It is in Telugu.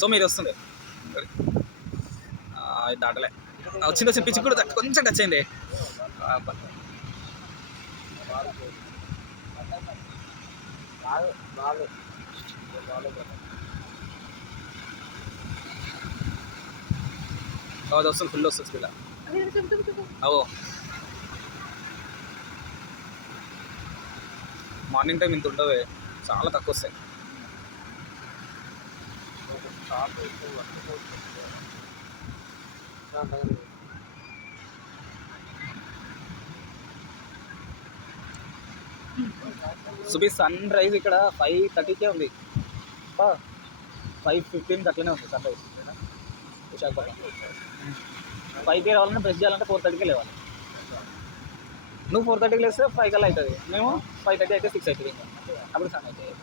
సో మీరు వస్తుంది దాటలే వచ్చింది పిచ్చి కూడా కొంచెం టచ్ అయింది. అది వస్తుంది ఫుల్ వస్తుంది స్పీడ్. అవో మార్నింగ్ టైం ఇంత ఉండవే, చాలా తక్కువ వస్తాయి. సుబీ సన్ రైజ్ ఇక్కడ 5:30కే ఉంది, 5:15 అట్లనే ఉంది సన్ రైజ్ విశాఖపట్నం. 5కి రావాలంటే బ్రష్ చేయాలంటే 4:30కే లేవాలి. నువ్వు 4:30కి లేస్తే 5 కల్లా అవుతుంది, మేము 5:30 అయితే 6 అవుతుంది, ఇంకా అప్పుడు సన్ అవుతుంది.